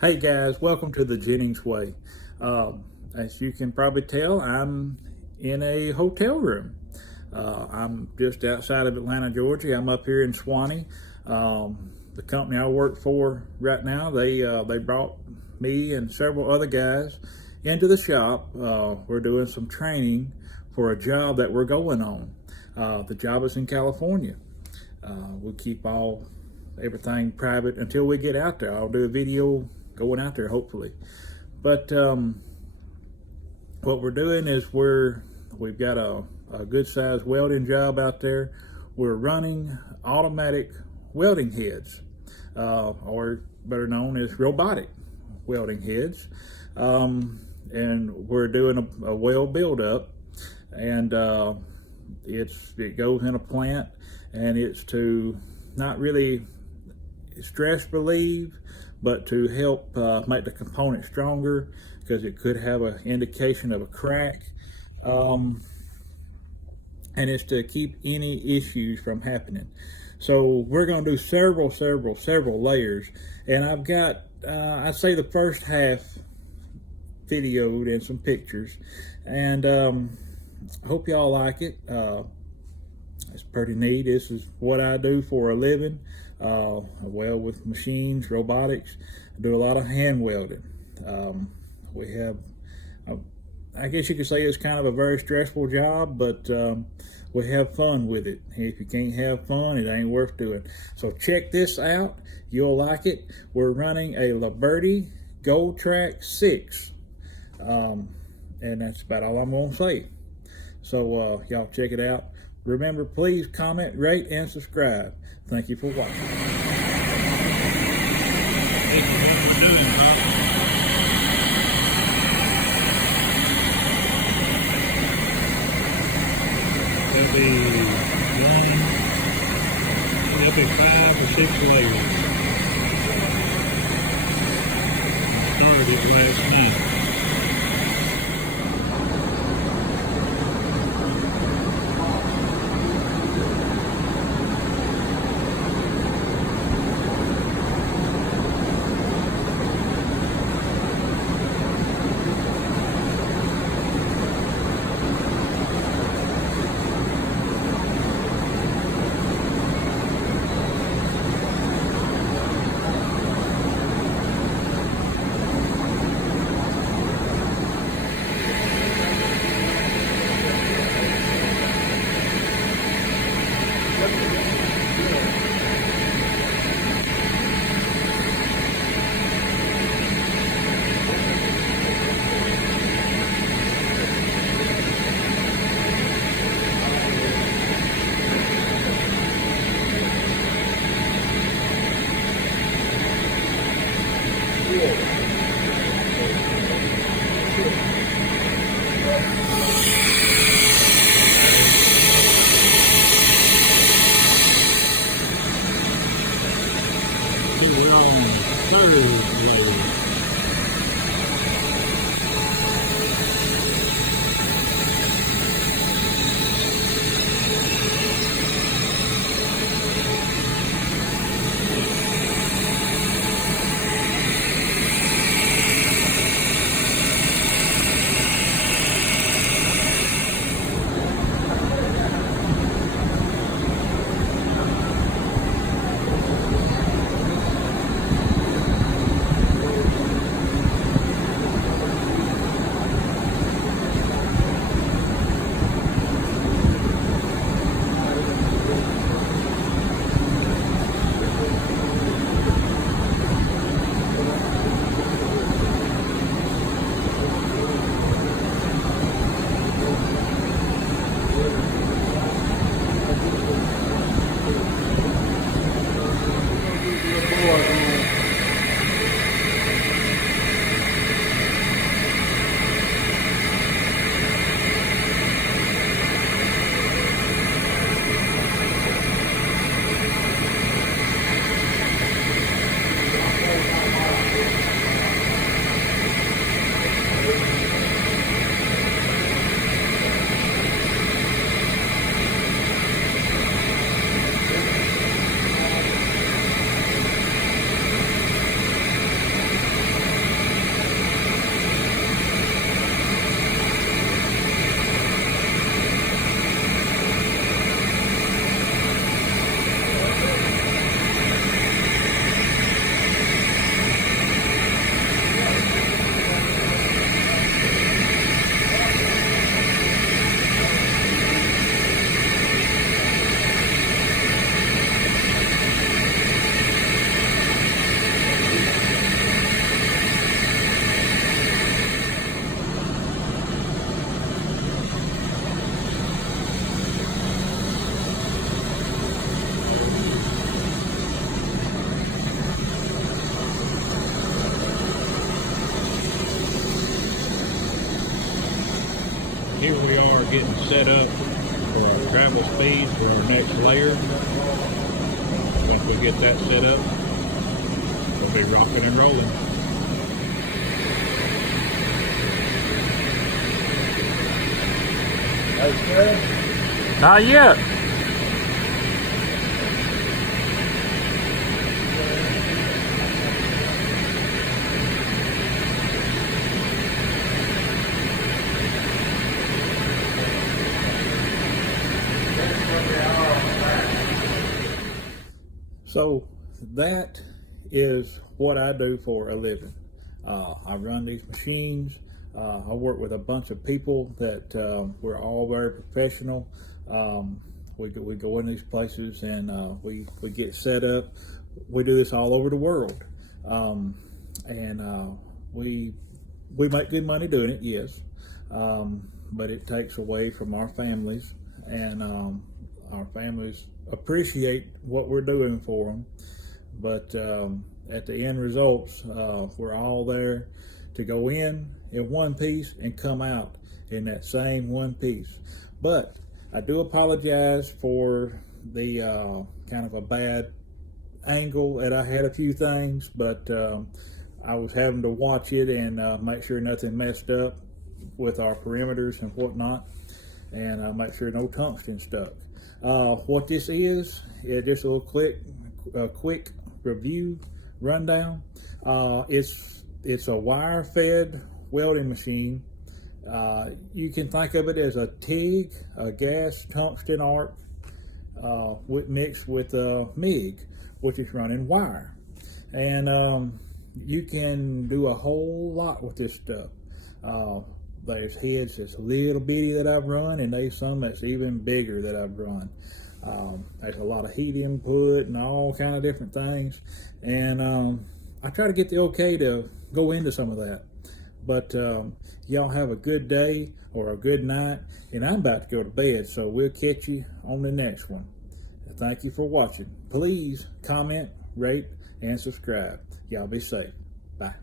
Hey guys, welcome to the Jennings Way. As you can probably tell, I'm in a hotel room. I'm just outside of Atlanta, Georgia. I'm up here in Swanee. The company I work for right now, they brought me and several other guys into the shop. We're doing some training for a job that we're going on. The job is in California. We'll keep everything private until we get out there. I'll do a video going out there hopefully. But what we're doing is we've got a good sized welding job out there. We're running automatic welding heads, or better known as robotic welding heads. And we're doing a weld buildup, and it goes in a plant, and it's to not really stress relieve, but to help make the component stronger, because it could have an indication of a crack, and it's to keep any issues from happening. So we're going to do several layers, and I've got I'd say the first half videoed and some pictures, and I hope y'all like it. It's pretty neat. This is what I do for a living. I weld with machines, robotics. I do a lot of hand welding. We have, I guess you could say it's kind of a very stressful job, but we have fun with it. If you can't have fun, it ain't worth doing. So check this out. You'll like it. We're running a Liberty Gold Track 6. And that's about all I'm going to say. So y'all check it out. Remember, please comment, rate, and subscribe. Thank you for watching. Thank you for doing, huh? There'll be 5 or 6 layers. Started it last night. We're on third layer. we're getting set up for our travel speed for our next layer. Once we get that set up, we'll be rocking and rolling. Okay. Not yet. So that is what I do for a living. I run these machines. I work with a bunch of people that we're all very professional. We go in these places and we get set up. We do this all over the world, and we make good money doing it, yes, but it takes away from our families, and our families appreciate what we're doing for them, but at the end results, we're all there to go in one piece and come out in that same one piece. But I do apologize for the kind of a bad angle that I had a few things, but I was having to watch it and make sure nothing messed up with our perimeters and whatnot, and make sure no tungsten stuck. What this is just a little quick review rundown. It's a wire-fed welding machine. You can think of it as a TIG, a gas tungsten arc, mixed with a MIG, which is running wire. And you can do a whole lot with this stuff. There's heads that's little bitty that I've run, and there's some that's even bigger that I've run. There's a lot of heat input and all kind of different things, and I try to get the okay to go into some of that. But y'all have a good day or a good night, and I'm about to go to bed, so we'll catch you on the next one. Thank you for watching. Please comment, rate, and subscribe. Y'all be safe. Bye.